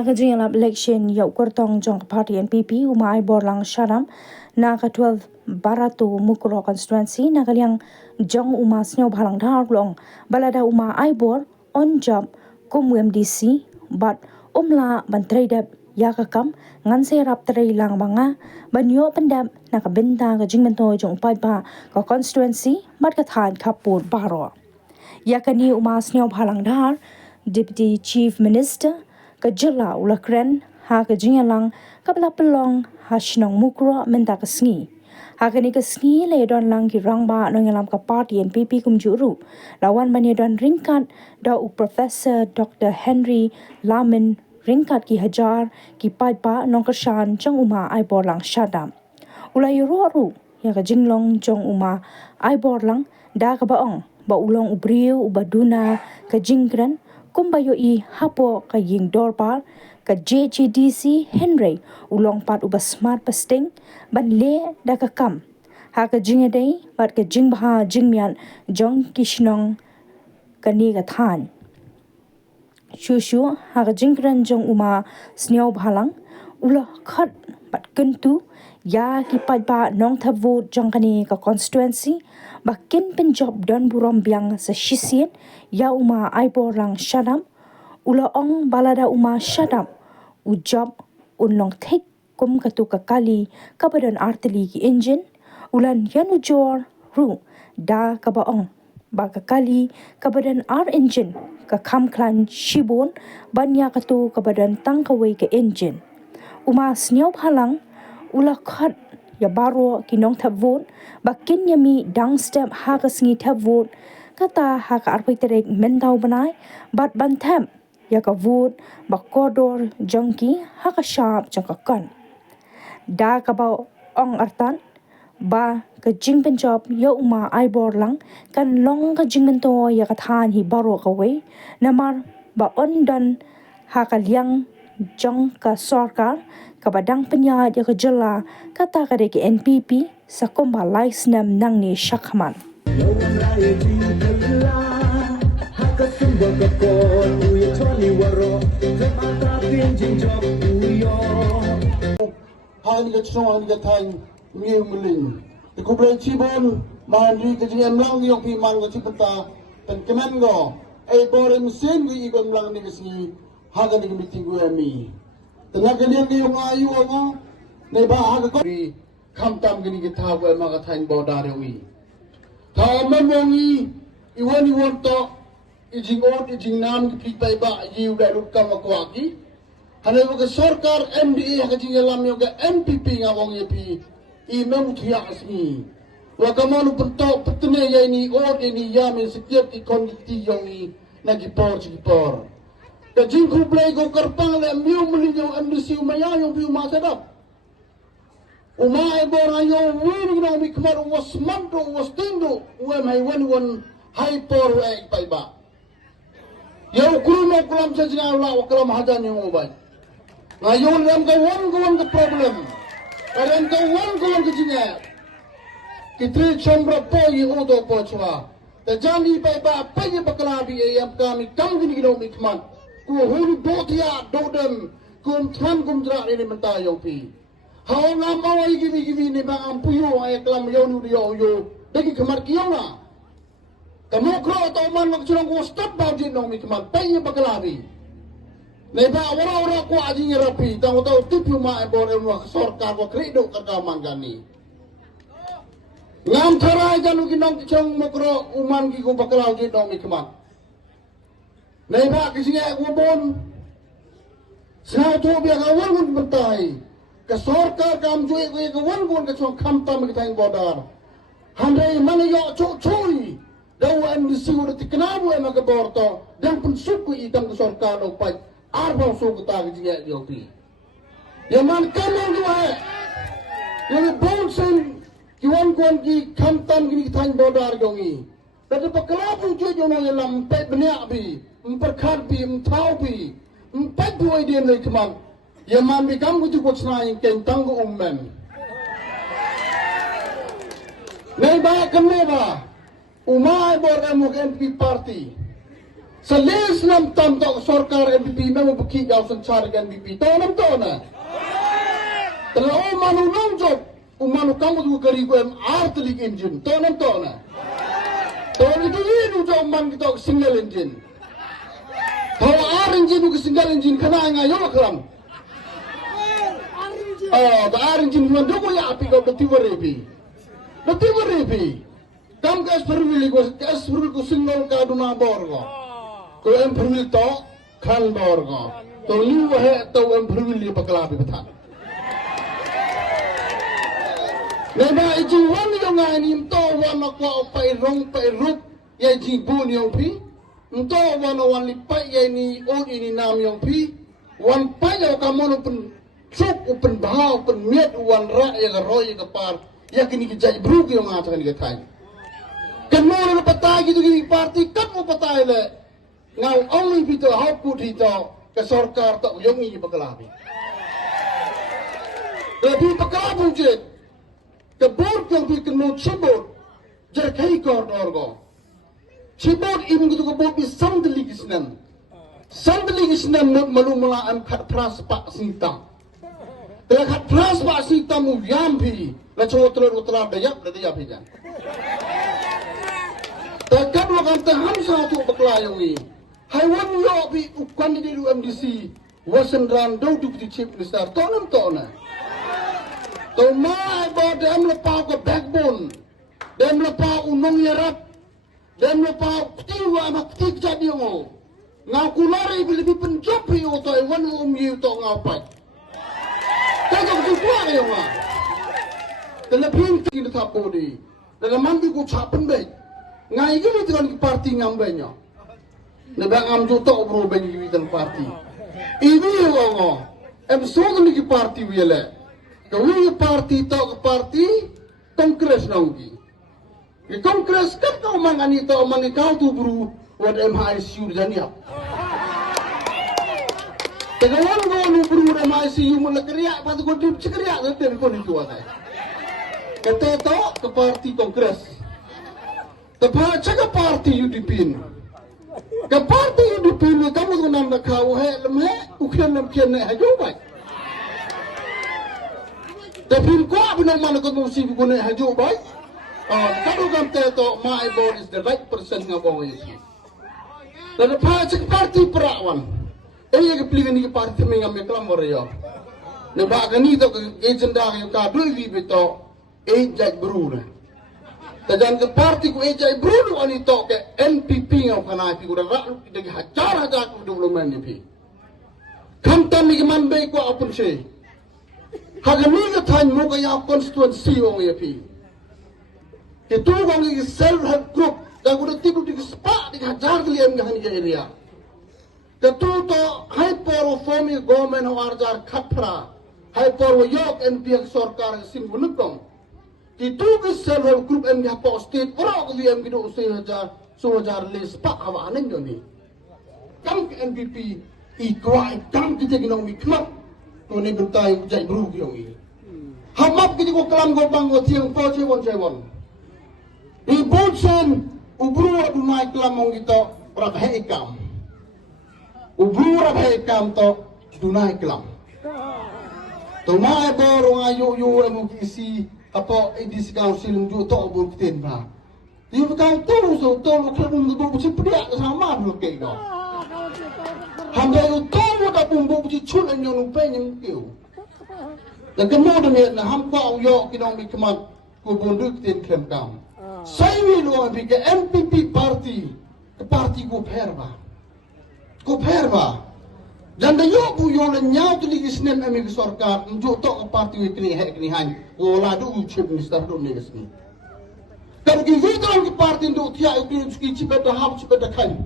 Hagajing lab election yau kortong jong party NPP umai borlang sharam na ka 12 Barato Mukro constituency na kaliang jong umas nyaw bhalang dhar long balada uma ai bor on job kum MDC but umla ban tradep ya ka kam ngan se rap trai lang banga banyo pendam na ka benta ka jing mento jong pai ba ka constituency mat ka than kapur baro ya kani umas nyaw bhalang dhar Deputy Chief Minister Kajala ulakren ha kajingalang kapla pelong hasnong mukro menta kasngi ha kani kasngi le don lang ki rangba nongalam ka party NPP kumjuru lawan mani don ringkat da u Professor Dr. Henry Lamin ringkat ki hajar ki paipa nong kashan jong uma ai borlang shadam ulai ru ya kajinglong jong uma ai borlang da ka baong ba ulong ubriu ubaduna kajingkran kumbayo i hapo ka ying dorpar ka JGDC Henry ulong pat uba smart pasting ban le da ka kam ha ka jinga dei pat ka jing bha jingmian jong kishnong kani ka than shushu ha ka jingkran jong uma snyo bhalang ula khat pat kentu ya ki pat ba nong tha vote jong kani ka constituency bakin pen job don burom biang sa shisien ya uma ai borlang shadam ula ong balada uma shadam u job unlong thik kum katu ka kali kabadan arteli ki engine ulan yanu jor ru da kaba ong ba ka kali kabadan ar engine ka kham klan shibon banya katu kabadan tangkawai ka engine uma snyau phalang ula khat ya baro kinong thavot bakin yami dang step ha ka sngi thavot kata ha ka arpai terek mentau banai bat ban tham ya ka vot ba kodor jongki ha ka sharp jong ka kan da ka ba ong artan ba ka jing pen job yo uma ai bor lang kan long ka jing mento ya ka than hi baro ka we namar ba on dan ha ka liang jong ka sarkar kabadang penya ya ka jala kata ka de NPP sa komba laisnam nang ni shakman hani ka chong ka thang ngiu mling te ko bre chi bon man ri ka jing lang yong pi man ka chi pata tan kemen go ai bore mesin gi igom lang ni si ha ga ni meeting go mi tengah kalian ni yung ayu nga ne ba ha ka ri kham tam gini ki tha go ma ka thain bo da re wi tha ma mongi iwon to ijing ot ijing nam ki pai ba yu da ru kam ko aki hane ba ka sarkar MDA ha ka jing lam yo ga MPP nga wong ye pi i mem thia asmi wa ka manu punto putne ye ni ot ni ya men setiap ki kon ti yong ni na ki por da jingku play ko karpang le miu melinyo MDC umaya yung piu masadap umay bora yo wini na mi kmar was manto was tindo we mai wan hyper ay paiba yo kuno kulam sa jina la wakram hadan yung ubay ngayon ram ka wan ka problem ram ka wan ka jina kitri chombra po yi odo po chwa da jani paiba paye baklabi ayam kami kam gini gino mi kman ku hulu botia dodem kum than kum dra ni mentayo pi haw ngam awai gibi ni ba ampuyo ay klam yo nu yo degi khamar kiyo na kamu kro to man mak churang ko stop ba din no mi kman pai baglabi ne ba ora ko aji rapi tang to tipu ma e bore no sarkar ko kredo ka mangani ngam thara janu kinong chong mokro uman ki ko baklaw din no mi kman nei ba kisinga ko bon sa to bia ka wan bentai ka sarkar kam joi ko wan ka chong kham tam ki thang bodar handai man yo choi daw an sigur tiknabu ma ka borto dan pun suku itang sarkar no pai arba suku ta ki yo pi yaman kamon do hai yo bon sen ki wan ki kham tam ki thang bodar gongi tapi pakalabu joi no lam pe bnya bi memperkhat bi mthau bi empat dua dia lagi kemang yang mami kamu tu kau senang kentang ko ummen nei ba kemme ba umai bor MP party Selis nam tam tok sarkar MPP memang bukit jauh sencar MPP. Tahu nam tahu na. Telah umanu nonjok, umanu kamu tu kari ku telik engine. Tahu nam tahu na. Tahu itu ini udah uman kita single engine. Tahu engine tu single engine kena ngayo kelam. Engine tu doko ya api kau beti berebi. Kam kas perwili ku single ka duna borgo. Ko em perwili to kan borgo. To liu he to em perwili pakalabi betan. Neba iji wan yung nganim to wan ako pai rup ya ji bun yung pi. Nto wan lipai ya ni on ini nam yung pi. Wan pai ya kamono pen cuk pen bahau pen miet wan ra ya roy ya par. Ya kini kijai bruk yung ngata kini katai. Kemono na patay gitu kini party kat mo patay le. Ngaw only pito haput hito ke sarkar to yung ini pakalabi. Lebih pakalabi jet. Kebor yang bikin cibot, jadi kayak koridor. Cibot ini gitu kebor di sandali kisnan malu melaam kat pras pak sintam. Kalau kat pras pak sintam mu yampi, la cowok telur dayak hijan. Takkan makan taham satu berkelayui. Haiwan yo bi ukan di MDC, wasendran dau di chip besar, tonam. Tomai bawa dem lepas ke backbone, dem lepas unong yarat, dem lepas ketiwa anak ketik jadi ngo. Ngau kulari lebih penjopi oto ewan yu to ngapai. Kagak juga ya ma. Terlebih kita tak bodi. Dalam mandi ku capen baik. Ngai gini dengan parti ngambenya. Nebang ngam juto bro bagi kita parti. Ini ngo. Episode ni parti wiele. Kau parti tau ke parti kongres nonggi. Di kongres kan kau mangani tau mangani kau tu buru wad MHICU jania. Tegawan kau nu buru MHICU mula keriak patu kau dip cekeriak nanti kau ni kuat. Kata tau ke parti kongres. Tepat cakap parti UDP. Ke parti UDP kamu tu nama kau lemhe ukian nak hajubai. Tapi kau benar mana kau mesti guna haju baik. Kalau kamu tahu my board is the right person ngabong itu. Dan pajak parti perawan. Yang kepilihan ni parti mengambil kelam mereka. Nampak ni tu agenda yang kado ini betul. Ejak beruna. Dan ke parti ku ejak beruna ni tu ke NPP ngau kena itu. Kuda rakyat kita hajar ku development ni. Kamtan ni kemanbai ku apa sih? Hagami ka tan mo kaya constituency ong yapi. Itu kong i self help group da guda tibu di spa di hajar kali am gahan ke area. Ketu to hyper performing government ho arjar khapra hyper yok NPX sarkar sim bunukong. Itu ke self help group am ga po state ora ko am gido usay hajar so hajar le spa hawanen joni. Kam ke NPP ikwai kam kita ginong mikmat. Tuni bertai jai buru kiong ini. Hamap kini ko kelam gobang ko tiang po cewon. Ibutsen ubru adu naik kelam mong kita rakhe ikam. Ubru rakhe ikam to dunai kelam. Tumai borong ayu emu kisi apa edisi council nju to bur kiten ba. Di kau tu so to kelam ndu bu cipriak sama lu ke ko. Hamba itu tak bumbu buci cun yang lupa yang kau. Dan kemudian na hampa uyo kinong bikmat kubunduk tin klem kam. Saya wilong bika MPP parti ke parti ko perba. Dan dayo bu yo le nyau tu ligi snem emi ke sarkar njo to ke parti we kini he kini han. Ola du chip minister do ne gesni. Kalau kita ke parti ndo tia ukini ski cipeta hap cipeta kan.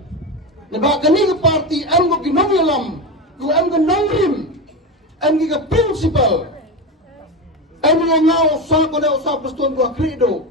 Nebak kini ke parti am ko ginong yalam. Ku am ke nongrim. Am ke principal. Am ngau sa ko ne sa preston ko krido.